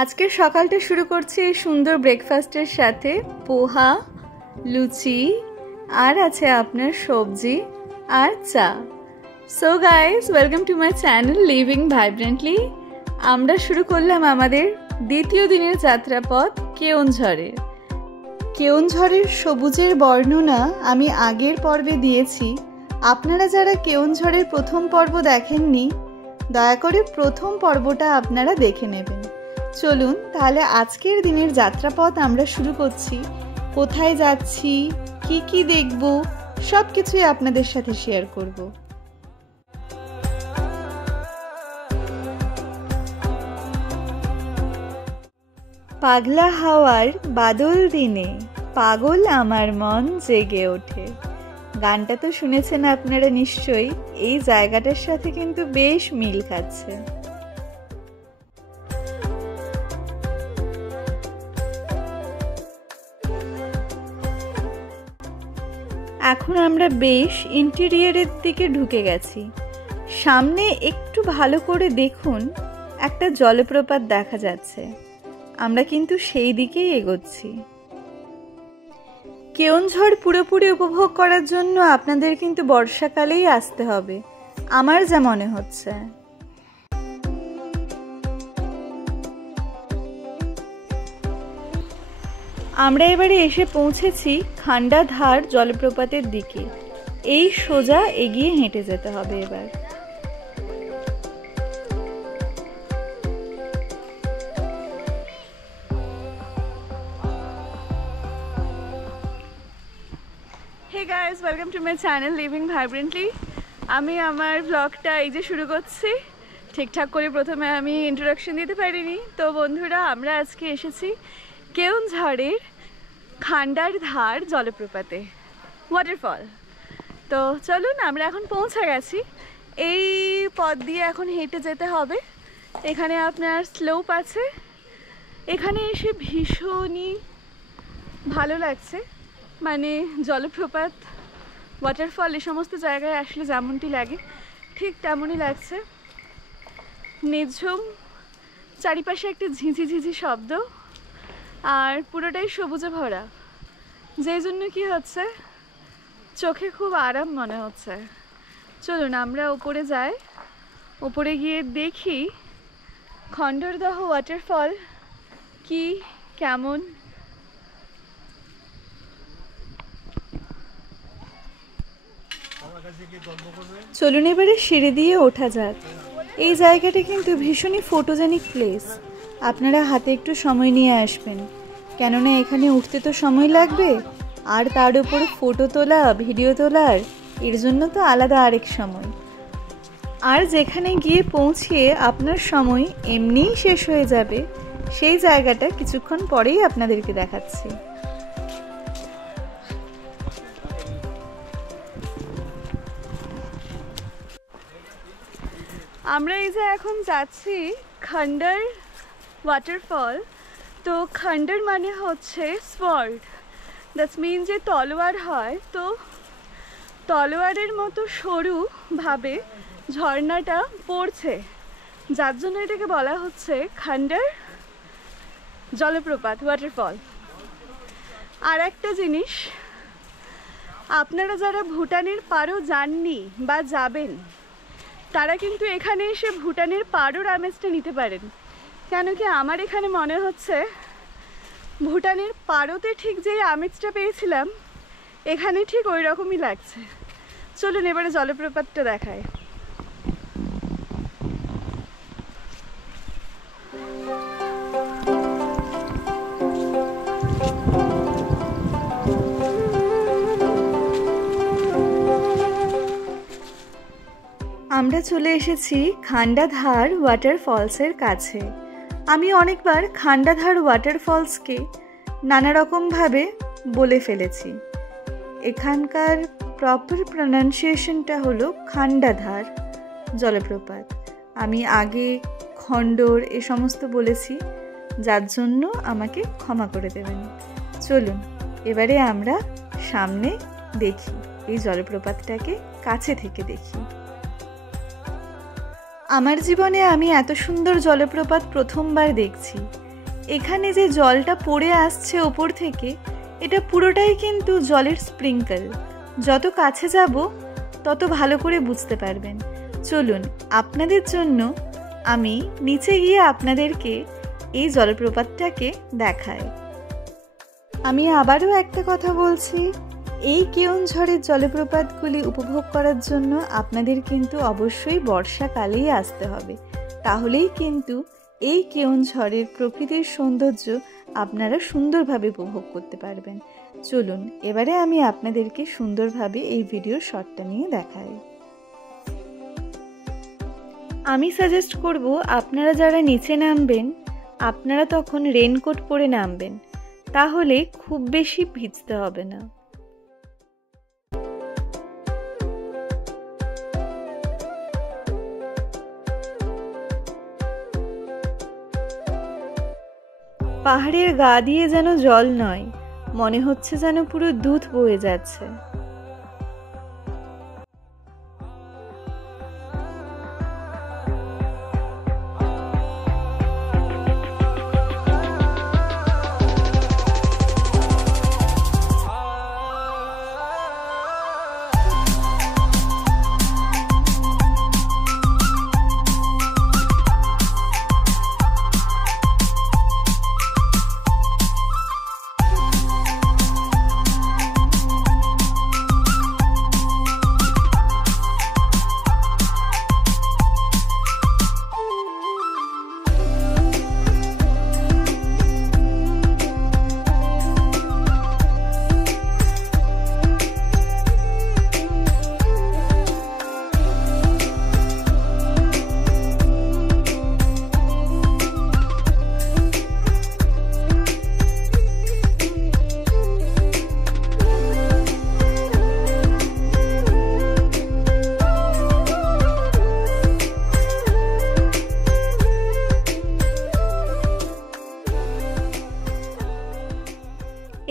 আজকের সকালটা শুরু করছি এই সুন্দর ব্রেকফাস্টের সাথে পোহা, লুচি আর আছে আপনার সবজি আর চা। So guys, welcome to my channel living vibrantly. আমরা শুরু করলাম আমাদের দ্বিতীয় দিনের যাত্রাপথ কেওনঝড়ে। কেওনঝড়ের সবুজের বর্ণনা আমি আগের পর্বে দিয়েছি। আপনারা যারা কেওনঝড়ের প্রথম পর্ব দেখেননি, দয়া করে প্রথম পর্বটা আপনারা দেখে নেবেন। চলুন তাহলে আজকের দিনের যাত্রাপথ আমরা শুরু করছি। কোথায় যাচ্ছি, কি কি দেখব, সব কিছুই আপনাদের সাথে শেয়ার করব। পাগলা হাওয়ার বাদল দিনে পাগল আমার মন জেগে ওঠে। গানটা তো শুনেছেন আপনারা নিশ্চয়ই। এই জায়গাটার সাথে কিন্তু বেশ মিল খাচ্ছে। এখন আমরা বেশ ইন্টেরিয়রের দিকে ঢুকে গেছি। সামনে একটু ভালো করে দেখুন, একটা জলপ্রপাত দেখা যাচ্ছে। আমরা কিন্তু সেই দিকেই এগোচ্ছি। কেওনঝড় পুরোপুরি উপভোগ করার জন্য আপনাদের কিন্তু বর্ষাকালেই আসতে হবে, আমার যা মনে হচ্ছে। আমরা এবারে এসে পৌঁছেছি খান্ডাধার জলপ্রপাতের দিকে। এই সোজা এগিয়ে হেঁটে যেতে হবে এবার। Hey guys, welcome to my channel living vibrantly. আমি আমার ব্লগটা এই যে শুরু করছি। ঠিকঠাক করে প্রথমে আমি ইন্ট্রোডাকশন দিতে পারিনি। তো বন্ধুরা, আমরা আজকে এসেছি কেওনঝড়ের খান্ডাধার জলপ্রপাতে, ওয়াটারফল। তো চলুন, আমরা এখন পৌঁছে গেছি। এই পথ দিয়ে এখন হেঁটে যেতে হবে। এখানে আপনার স্লোপ আছে। এখানে এসে ভীষণই ভালো লাগছে। মানে জলপ্রপাত, ওয়াটারফল, এই সমস্ত জায়গায় আসলে যেমনটি লাগে ঠিক তেমনই লাগছে। নিঝুম, চারিপাশে একটা ঝিঝি ঝিঝি শব্দ, আর পুরোটাই সবুজে ভরা, যেই জন্য কি হচ্ছে, চোখে খুব আরাম মনে হচ্ছে। চলুন আমরা উপরে যাই। উপরে গিয়ে দেখি খণ্ডরদহ ওয়াটারফল কি কেমন। চলুন এবারে সিঁড়ি দিয়ে ওঠা যাক। এই জায়গাটা কিন্তু ভীষণই ফটোজেনিক প্লেস। আপনারা হাতে একটু সময় নিয়ে আসবেন, কেননা এখানে উঠতে তো সময় লাগবে, আর তার উপর ফটো তোলা, ভিডিও তোলার, এর জন্য তো আলাদা আরেক সময়। আর যেখানে গিয়ে পৌঁছিয়ে আপনার সময় এমনিই শেষ হয়ে যাবে, সেই জায়গাটা কিছুক্ষণ পরেই আপনাদেরকে দেখাচ্ছি। আমরা এই যে এখন যাচ্ছি খণ্ডর ওয়াটারফল। তো খণ্ডর মানে হচ্ছে সোয়ার্ড, দ্যাটস মিন যে তলোয়ার হয়। তো তলোয়ারের মতো সরু ভাবে ঝর্ণাটা পড়ছে, যার জন্য এটাকে বলা হচ্ছে খণ্ডর জলপ্রপাত, ওয়াটারফল। আর একটা জিনিস, আপনারা যারা ভুটানের পাড়ও যাননি বা যাবেন, তারা কিন্তু এখানে এসে ভুটানের পাড়োর আমেজটা নিতে পারেন। কেন কি আমার এখানে মনে হচ্ছে ভুটানের পাড়োতে ঠিক যেই আমেজটা পেয়েছিলাম, এখানে ঠিক ওই রকমই লাগছে। চলুন এবারে জলপ্রপাতটা দেখায়। আমরা চলে এসেছি খান্ডাধার ওয়াটারফলসের কাছে। আমি অনেকবার খান্ডাধার ওয়াটারফলসকে নানা রকমভাবে বলে ফেলেছি। এখানকার প্রপার প্রনাউন্সিয়েশনটা হলো খান্ডাধার জলপ্রপাত। আমি আগে খণ্ডর এ সমস্ত বলেছি, যার জন্য আমাকে ক্ষমা করে দেবেন। চলুন এবারে আমরা সামনে দেখি, এই জলপ্রপাতটাকে কাছে থেকে দেখি। আমার জীবনে আমি এত সুন্দর জলপ্রপাত প্রথমবার দেখছি। এখানে যে জলটা পড়ে আসছে ওপর থেকে, এটা পুরোটাই কিন্তু জলের স্প্রিঙ্কল। যত কাছে যাব তত ভালো করে বুঝতে পারবেন। চলুন আপনাদের জন্য আমি নিচে গিয়ে আপনাদেরকে এই জলপ্রপাতটাকে দেখাই। আমি আবারও একটা কথা বলছি, এই কেওনঝড়ের জলপ্রপাতগুলি উপভোগ করার জন্য আপনাদের কিন্তু অবশ্যই বর্ষাকালেই আসতে হবে। তাহলেই কিন্তু এই কেওনঝড়ের প্রকৃতির সৌন্দর্য আপনারা সুন্দরভাবে উপভোগ করতে পারবেন। চলুন এবারে আমি আপনাদেরকে সুন্দরভাবে এই ভিডিওর শটটা নিয়ে দেখাই। আমি সাজেস্ট করব আপনারা যারা নিচে নামবেন আপনারা তখন রেনকোট পরে নামবেন, তাহলে খুব বেশি ভিজতে হবে না। পাহাড়ের গা দিয়ে যেন জল নয়, মনে হচ্ছে যেন পুরো দুধ বয়ে যাচ্ছে।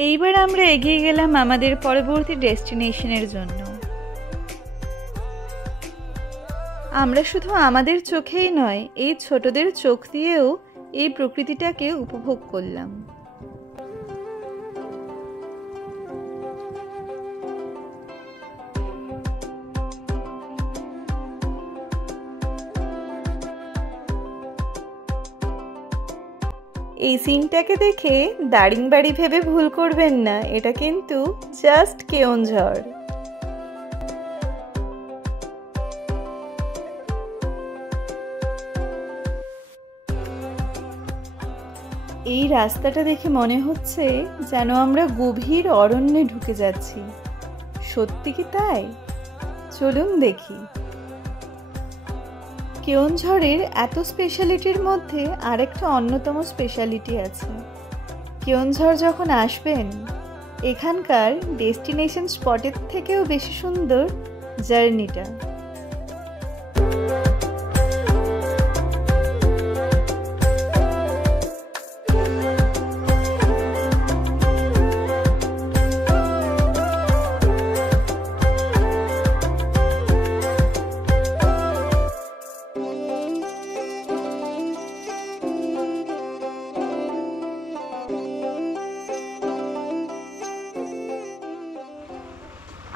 এইবার আমরা এগিয়ে গেলাম আমাদের পরবর্তী ডেস্টিনেশনের জন্য। আমরা শুধু আমাদের চোখেই নয়, এই ছোটদের চোখ দিয়েও এই প্রকৃতিটাকে উপভোগ করলাম। এই সিনটাকে দেখে দারিংবাড়ি ভেবে ভুল করবেন না, এটা কিন্তু জাস্ট কেওনঝড়। এই রাস্তাটা দেখে মনে হচ্ছে যেন আমরা গভীর অরণ্যে ঢুকে যাচ্ছি। সত্যি কি তাই? চলুন দেখি। কেওনঝড়ের এত স্পেশালিটির মধ্যে আরেকটা অন্যতম স্পেশালিটি আছে। কেওনঝড় যখন আসবেন, এখানকার ডেস্টিনেশন স্পটের থেকেও বেশি সুন্দর জার্নিটা।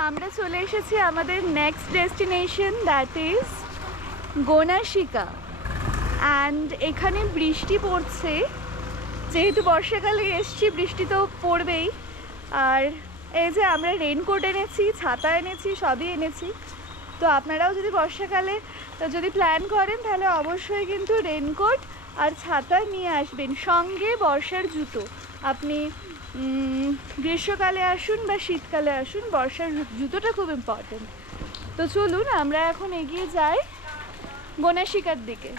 আমরা চলে এসেছি আমাদের নেক্সট ডেস্টিনেশন, দ্যাট ইজ গোনাশিকা। অ্যান্ড এখানে বৃষ্টি পড়ছে, যেহেতু বর্ষাকালে এসছি বৃষ্টি তো পড়বেই। আর এই যে আমরা রেনকোট এনেছি, ছাতা এনেছি, সবই এনেছি। তো আপনারাও যদি বর্ষাকালে যদি প্ল্যান করেন তাহলে অবশ্যই কিন্তু রেনকোট আর ছাতা নিয়ে আসবেন, সঙ্গে বর্ষার জুতো। আপনি গ্রীষ্মকালে আসুন বা শীতকালে আসুন, বর্ষার জুতোটা খুব ইম্পর্টেন্ট। তো চলুন আমরা এখন এগিয়ে যাই গোনাশিকার দিকে।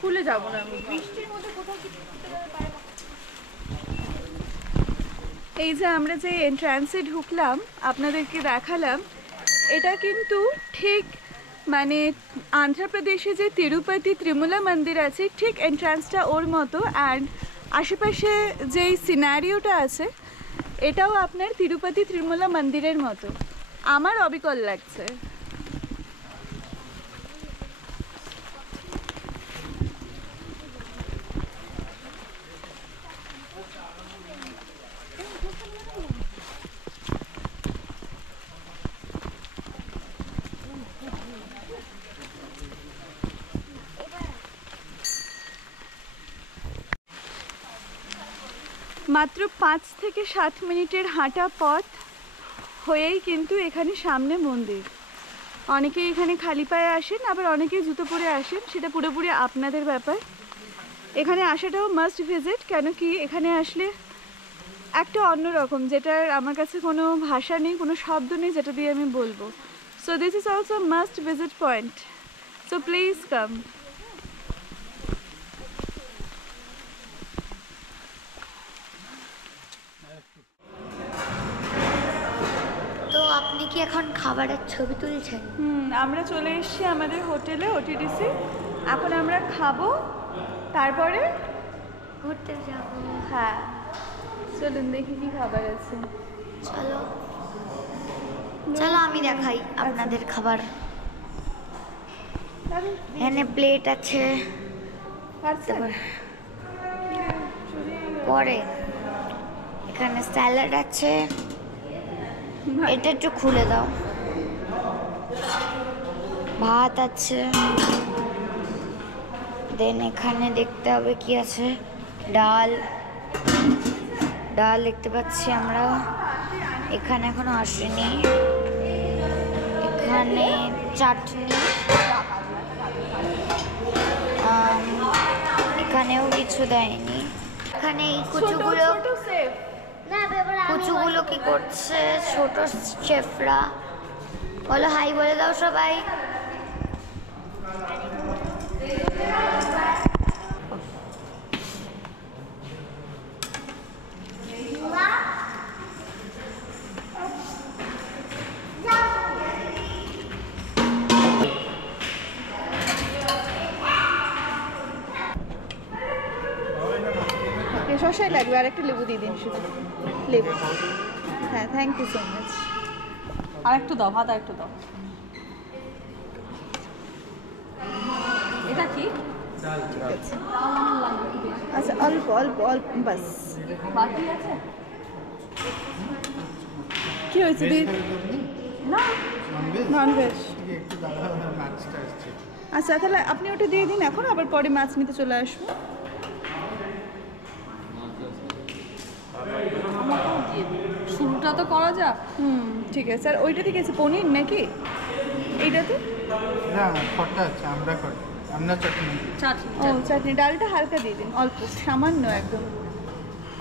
খুলে যাবো না আমি বৃষ্টির মধ্যে কোথাও কিছু। এই যে আমরা যে এন্ট্রান্সে ঢুকলাম, আপনাদেরকে দেখালাম, এটা কিন্তু ঠিক মানে আন্ধ্রপ্রদেশে যে তিরুপতি ত্রিমূলা মন্দির আছে ঠিক এন্ট্রান্সটা ওর মতো, অ্যান্ড আশেপাশে যেই সিনারিওটা আছে এটাও আপনার তিরুপতি ত্রিমূলা মন্দিরের মতো। আমার অবিকল লাগছে। মাত্র 5 থেকে 7 মিনিটের হাঁটা পথ হয়েই কিন্তু এখানে সামনে মন্দির। অনেকেই এখানে খালি পায়ে আসেন, আবার অনেকেই জুতো পরে আসেন, সেটা পুরোপুরি আপনাদের ব্যাপার। এখানে আসাটাও মাস্ট ভিজিট, কেন কি এখানে আসলে একটা অন্যরকম, যেটার আমার কাছে কোনো ভাষা নেই, কোনো শব্দ নেই যেটা দিয়ে আমি বলবো। So this is also must visit point, so please come. আপনি কি এখন খাবারের ছবি তুলছেন? আমরা চলে এসেছি আমাদের হোটেলে ওটিডিসি। এখন আমরা খাবো, তারপরে ঘুরতে যাব। হ্যাঁ চলুন দেখি কি খাবার আছে। চলো চলো আমি দেখাই আপনাদের খাবার। এখানে প্লেট আছে, পরে এখানে স্যালাড আছে, এটা একটু খুলে দাও। ভাত আছে, দেন এখানে দেখতে হবে কি আছে, ডাল ডাল দেখতে পাচ্ছি আমরা। এখানে এখনো আসেনি। এখানে চাটনি, এখানেও কিছু দেয়নি। এখানে এই কুচুগুলো কি করছে ছোট শেফরা? বলো হাই বলে দাও সবাই। শসাই লাগবে, আর একটা লেবু দিয়ে দিন, শুধু লেবু। হ্যাঁ থ্যাংক ইউ সো মাচ। আর একটু দাও, ভাত আর একটু দাও। এটা কি? ঠিক আছে, আচ্ছা অল্প অল্প অল্প বাস। বাকি আছে? কি হয়েছে দিদি? না ননভেজ। আচ্ছা তাহলে আপনি ওটা দিয়ে দিন এখন, আবার পরে মাছ নিতে চলে আসবো। শুরুটা তো করা যাক। ঠিক আছে। আর ওইটা ঠিক আছে, পনির নাকি এইটাতে? না খট্টা আছে, আমরা চাটনি। ও চাটনি, ডালটা হালকা দিয়ে দিন, অল্প সামান্য একদম।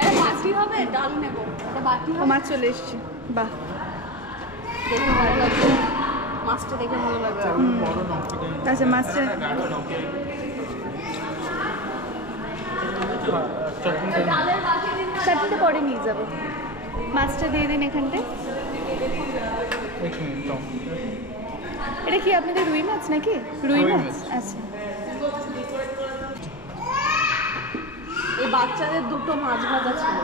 এটা মাছই হবে, ডাল নেব। এটা বাকি হবে। মাছ চলে এসেছে, বাহ দেখে ভালো লাগছে, মাছটা দেখে ভালো লাগছে। আচ্ছা মাছটা চাটনিটা পরে নিয়ে যাবো, মাছটা দিয়ে দিন এখানটায়। এটা কি আপনাদের রুই মাছ নাকি? রুই মাছ, আচ্ছা। এই বাচ্চাদের দুটো মাছ ভাজা ছিল।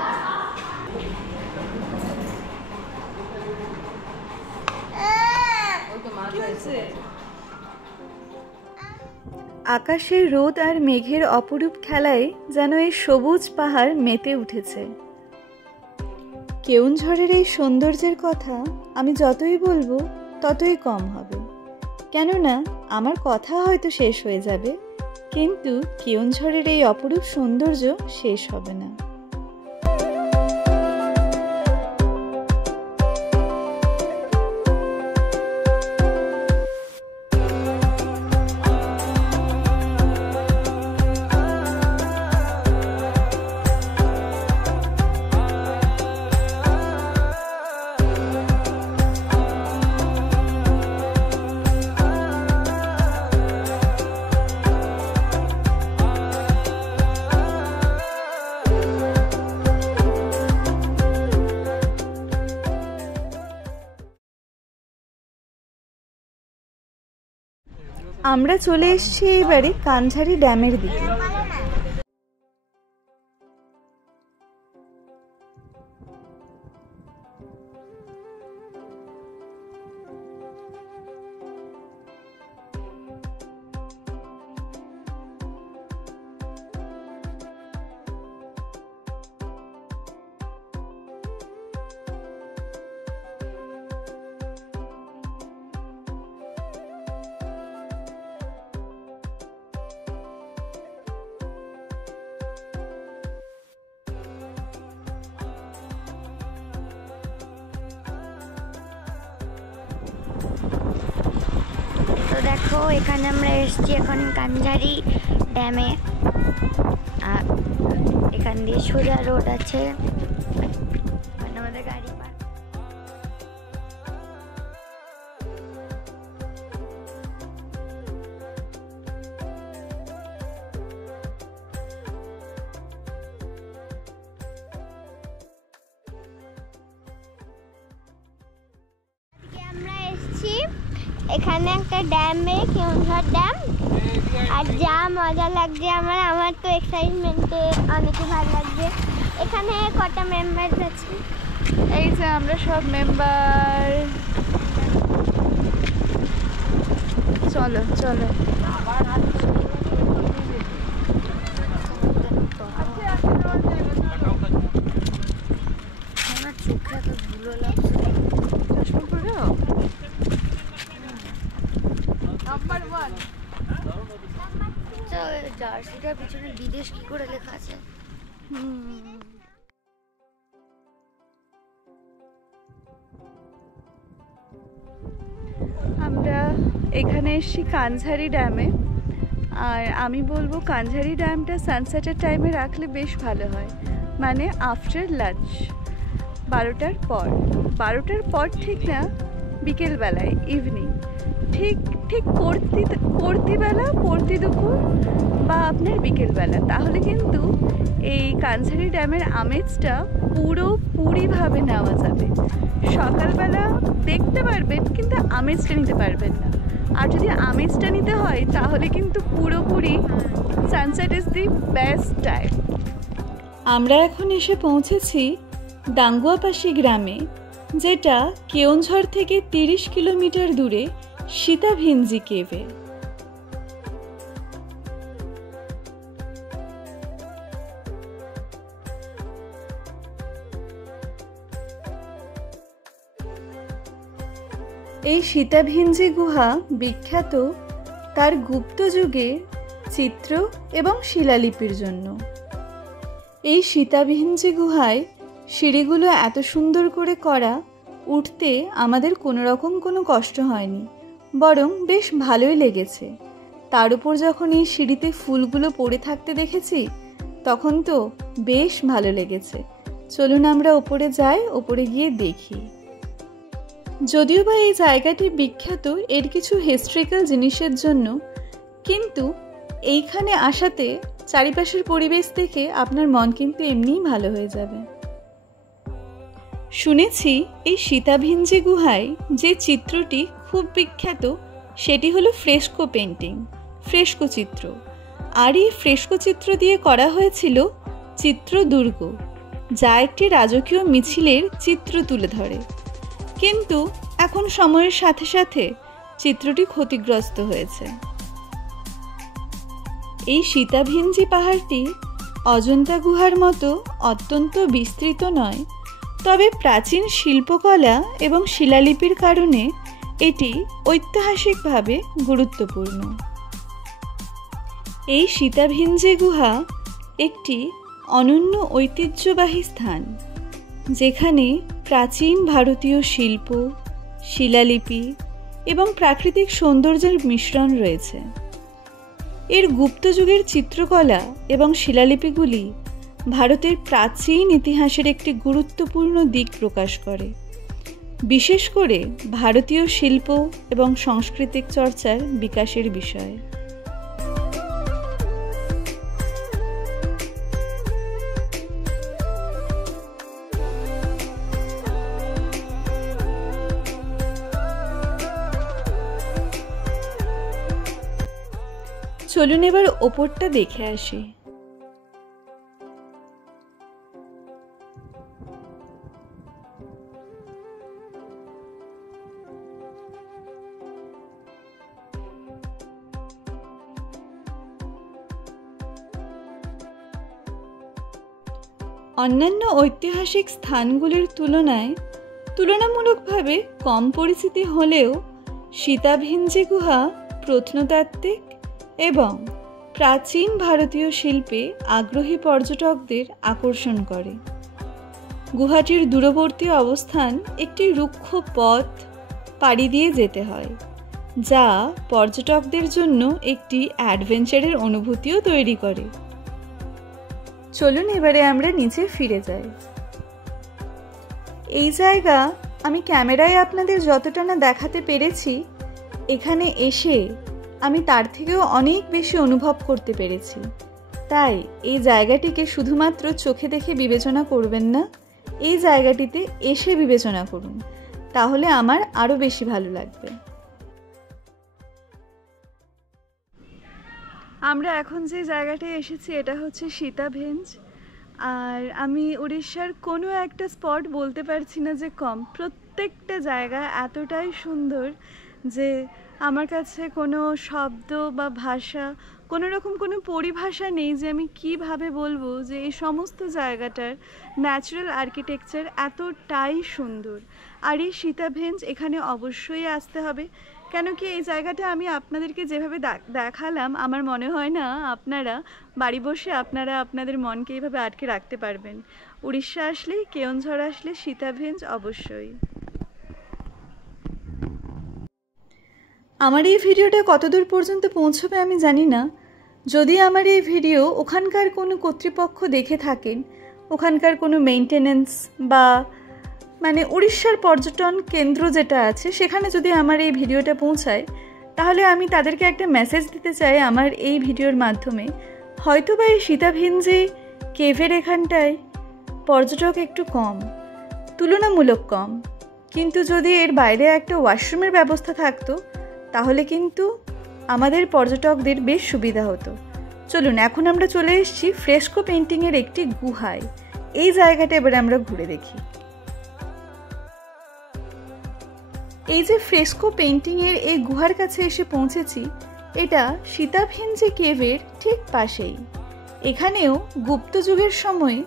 আকাশের রোদ আর মেঘের অপরূপ খেলায় যেন এই সবুজ পাহাড় মেতে উঠেছে। কেওনঝড়ের এই সৌন্দর্যের কথা আমি যতই বলবো ততই কম হবে, কেননা আমার কথা হয়তো শেষ হয়ে যাবে, কিন্তু কেওনঝড়ের এই অপরূপ সৌন্দর্য শেষ হবে না। আমরা চলে এসেছি এইবারে কানঝারি ড্যামের দিকে। তো দেখো এখানে আমরা এসেছি এখন কানঝারি ড্যামে। আর এখান দিয়ে সোজা রোড আছে, আমাদের গাড়ি পার্ক। আমরা এসেছি এখানে একটা ড্যামে, কেওনঝড় ড্যাম। আর যা মজা লাগছে আমার তো এক্সাইটমেন্টে অনেকই ভালো লাগছে। এখানে কটা মেম্বার আছে, এই যে আমরা সব মেম্বার। চলো চলো। আমার চোখে এত ধুলো লাগছে। চশমা পরেও জার্সিটার পিছনে বিদেশ কি করে লেখা আছে? আমরা এখানে এসেছি কানঝারি ড্যামে। আর আমি বলবো কানঝারি ড্যামটা সানসেটের টাইমে রাখলে বেশ ভালো হয়, মানে আফটার লাঞ্চ 12টার পর। 12টার পর ঠিক না, বিকেলবেলায়, ইভিনিং, ঠিক ঠিক পড়তি দুপুর বা আপনার বিকেলবেলা, তাহলে কিন্তু এই কানঝারি ড্যামের আমেজটা পুরোপুরিভাবে নেওয়া যাবে। সকালবেলা দেখতে পারবেন কিন্তু আমেজটা নিতে পারবেন না। আর যদি আমেজটা নিতে হয় তাহলে কিন্তু পুরোপুরি sunset is the best time. আমরা এখন এসে পৌঁছেছি ডাঙ্গুয়াপাশি গ্রামে, যেটা কেওনঝড় থেকে 30 কিলোমিটার দূরে সীতাভিঞ্জি কেভে। এই সীতাভিঞ্জি গুহা বিখ্যাত তার গুপ্ত যুগের চিত্র এবং শিলালিপির জন্য। এই সীতাভিঞ্জি গুহায় সিঁড়িগুলো এত সুন্দর করে করা, উঠতে আমাদের কোনো কষ্ট হয়নি, বরং বেশ ভালোই লেগেছে। তার উপর যখন এই সিঁড়িতে ফুলগুলো পড়ে থাকতে দেখেছি তখন তো বেশ ভালো লেগেছে। চলুন আমরা ওপরে যাই, ওপরে গিয়ে দেখি। যদিও বা এই জায়গাটি বিখ্যাত এর কিছু হিস্ট্রিক্যাল জিনিসের জন্য, কিন্তু এইখানে আসাতে চারিপাশের পরিবেশ দেখে আপনার মন কিন্তু এমনিই ভালো হয়ে যাবে। শুনেছি এই সীতাভিঞ্জি গুহায় যে চিত্রটি খুব বিখ্যাত সেটি হলো ফ্রেস্কো পেন্টিং, ফ্রেস্কো চিত্র। আর এই ফ্রেস্কো চিত্র দিয়ে করা হয়েছিল চিত্রদুর্গ, যা একটি রাজকীয় মিছিলের চিত্র তুলে ধরে। কিন্তু এখন সময়ের সাথে সাথে চিত্রটি ক্ষতিগ্রস্ত হয়েছে। এই সীতাভিঞ্জি পাহাড়টি অজন্তা গুহার মতো অত্যন্ত বিস্তৃত নয়, তবে প্রাচীন শিল্পকলা এবং শিলালিপির কারণে এটি ঐতিহাসিকভাবে গুরুত্বপূর্ণ। এই সীতাভিঞ্জি গুহা একটি অনন্য ঐতিহ্যবাহী স্থান, যেখানে প্রাচীন ভারতীয় শিল্প, শিলালিপি এবং প্রাকৃতিক সৌন্দর্যের মিশ্রণ রয়েছে। এর গুপ্তযুগের চিত্রকলা এবং শিলালিপিগুলি ভারতের প্রাচীন ইতিহাসের একটি গুরুত্বপূর্ণ দিক প্রকাশ করে, বিশেষ করে ভারতীয় শিল্প এবং সাংস্কৃতিক চর্চার বিকাশের বিষয়ে। চলুন এবার ওপরটা দেখে আসি। অন্যান্য ঐতিহাসিক স্থানগুলির তুলনামূলকভাবে কম পরিচিতি হলেও সীতাভিঞ্জি গুহা প্রত্নতাত্ত্বিক এবং প্রাচীন ভারতীয় শিল্পে আগ্রহী পর্যটকদের আকর্ষণ করে। গুহাটির দূরবর্তী অবস্থান একটি রুক্ষ পথ পাড়ি দিয়ে যেতে হয়, যা পর্যটকদের জন্য একটি অ্যাডভেঞ্চারের অনুভূতিও তৈরি করে। চলুন এবারে আমরা নিচে ফিরে যাই। এই জায়গা আমি ক্যামেরায় আপনাদের যতটা না দেখাতে পেরেছি, এখানে এসে আমি তার থেকেও অনেক বেশি অনুভব করতে পেরেছি। তাই এই জায়গাটিকে শুধুমাত্র চোখে দেখে বিবেচনা করবেন না, এই জায়গাটিতে এসে বিবেচনা করুন, তাহলে আমার আরও বেশি ভালো লাগবে। আমরা এখন যে জায়গাটায় এসেছি এটা হচ্ছে সীতাভেঞ্জ। আর আমি উড়িষ্যার কোনো একটা স্পট বলতে পারছি না যে কম, প্রত্যেকটা জায়গা এতটাই সুন্দর যে আমার কাছে কোনো শব্দ বা ভাষা, কোনো রকম কোনো পরিভাষা নেই যে আমি কিভাবে বলবো যে এই সমস্ত জায়গাটার ন্যাচারাল আর্কিটেকচার এতটাই সুন্দর। আর এই সীতাভেঞ্জ এখানে অবশ্যই আসতে হবে, কেন কি এই জায়গাটা আমি আপনাদেরকে যেভাবে দেখালাম, আমার মনে হয় না আপনারা বাড়ি বসে আপনাদের মনকে এইভাবে আটকে রাখতে পারবেন। উড়িষ্যা আসলে, কেওনঝড় আসলে সীতাভেঞ্জ অবশ্যই। আমার এই ভিডিওটা কতদূর পর্যন্ত পৌঁছবে আমি জানি না। যদি আমার এই ভিডিও ওখানকার কোনো কর্তৃপক্ষ দেখে থাকেন, ওখানকার কোনো মেইনটেনেন্স বা মানে উড়িষ্যার পর্যটন কেন্দ্র যেটা আছে সেখানে যদি আমার এই ভিডিওটা পৌঁছায়, তাহলে আমি তাদেরকে একটা মেসেজ দিতে চাই আমার এই ভিডিওর মাধ্যমে। হয়তো বা এই সীতাভিঞ্জি কেভের এখানটায় পর্যটক একটু কম, তুলনামূলক কম, কিন্তু যদি এর বাইরে একটা ওয়াশরুমের ব্যবস্থা থাকতো তাহলে কিন্তু আমাদের পর্যটকদের বেশ সুবিধা হতো। চলুন, এখন আমরা চলে এসেছি ফ্রেস্কো পেন্টিংয়ের একটি গুহায়। এই জায়গাটা এবারে আমরা ঘুরে দেখি। এই যে ফ্রেস্কো পেন্টিংয়ের এই গুহার কাছে এসে পৌঁছেছি, এটা সীতাভিঞ্জি কেভের ঠিক পাশেই। এখানেও গুপ্ত যুগের সময়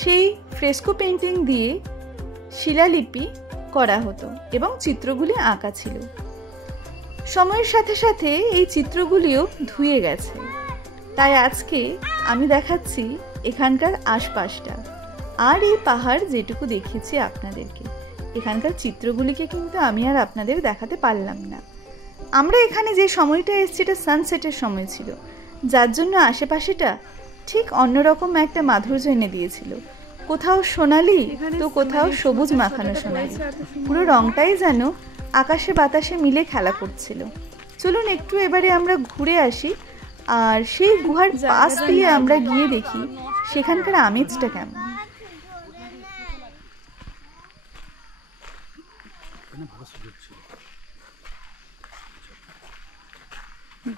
সেই ফ্রেস্কো পেন্টিং দিয়ে শিলালিপি করা হতো এবং চিত্রগুলি আঁকা ছিল। সময়ের সাথে সাথে এই চিত্রগুলিও ধুয়ে গেছে, তাই আজকে আমি দেখাচ্ছি এখানকার আশপাশটা আর এই পাহাড় যেটুকু দেখিয়েছি আপনাদেরকে। এখানকার চিত্রগুলিকে কিন্তু আমি আর আপনাদের দেখাতে পারলাম না। আমরা এখানে যে সময়টা এসেছি এটা সানসেটের সময় ছিল, যার জন্য আশেপাশেটা ঠিক অন্যরকম একটা মাধুর্য এনে দিয়েছিল। কোথাও সোনালি তো কোথাও সবুজ মাখানো সোনালি, পুরো রংটাই যেন আকাশে বাতাসে মিলে খেলা করছিল। চলুন একটু এবারে আমরা ঘুরে আসি আর সেই গুহার পাশ দিয়ে আমরা গিয়ে দেখি সেখানকার আমেজটা কেমন।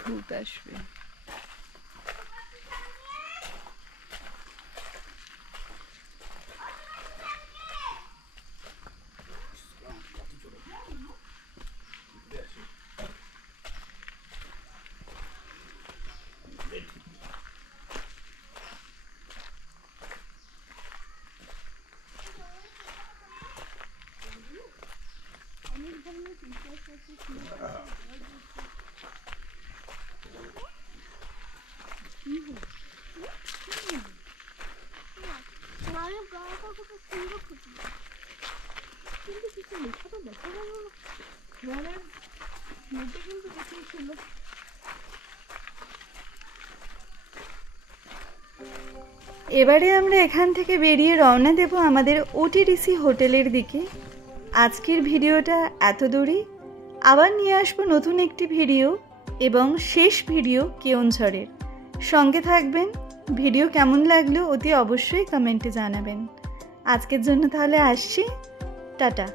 ভূত আসবে। এবারে আমরা এখান থেকে বেরিয়ে রওনা দেব আমাদের ওটিডিসি হোটেলের দিকে। আজকের ভিডিওটা এত দূরই, আবার নিয়ে আসবো নতুন একটি ভিডিও এবং শেষ ভিডিও কেওনঝড়ের। সঙ্গে থাকবেন। ভিডিও কেমন লাগলো অতি অবশ্যই কমেন্টে জানাবেন। আজকের জন্য তাহলে আসছি, টাটা।